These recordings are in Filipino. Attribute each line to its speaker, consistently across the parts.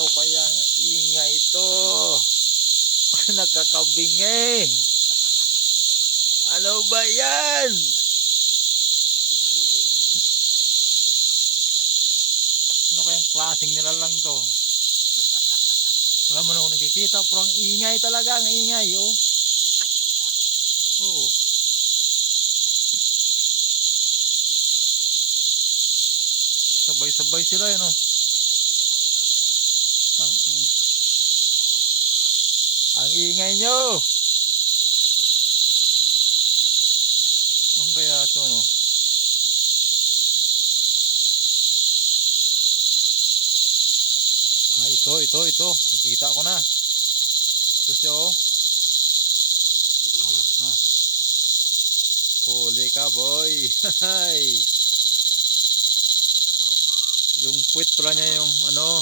Speaker 1: Ano kaya ang ingay ito? Nakakabingi. Ano ba yan? Ano kayang klaseng nila lang to? Wala man ako nakikita, pero ang ingay talaga, ang ingay, oh. Oo. Sabay-sabay sila, yun, oh. Ang, ingay nyo! Ang kaya ito, no? Ah, ito, ito, ito. Nakita ko na. Ito siya, oh. Aha. Huli ka, boy. Yung puwit pala niya yung ano.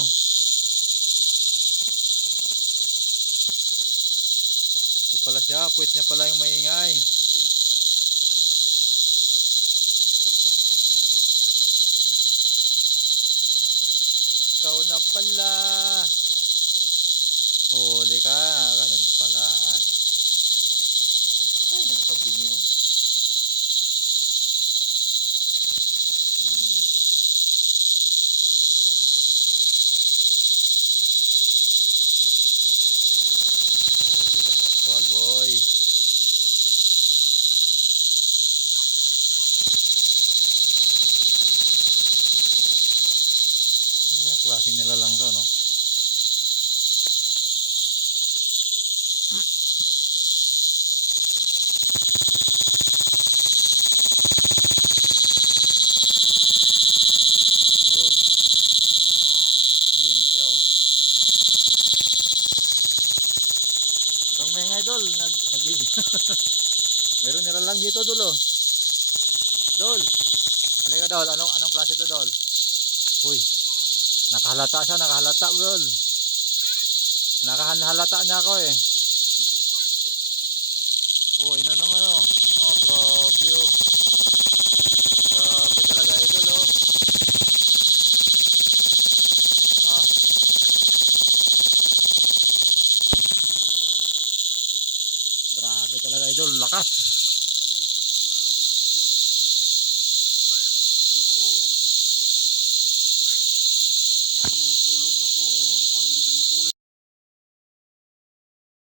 Speaker 1: Pala siya. Puwit niya pala yung maingay. Ikaw na pala. Huli ka. Ganun pala, ha? Ay, nakakabingi, oh. Hmm. Huli ka sa actual, boy. Ano kaya klaseng nila lang to, no? Oh. Ang mga idol, nag, nag Meron nila lang dito, dol, oh. Dol. Halika, dol. Anong, anong klase to, dol? Uy. Nakahalata siya, nakahalata, dol. Nakahalata niya ako, eh. Oh, ino naman, oh. Oh, grabe, oh. Grabe talaga, idol, oh. Ah. Grabe talaga idol, lakas.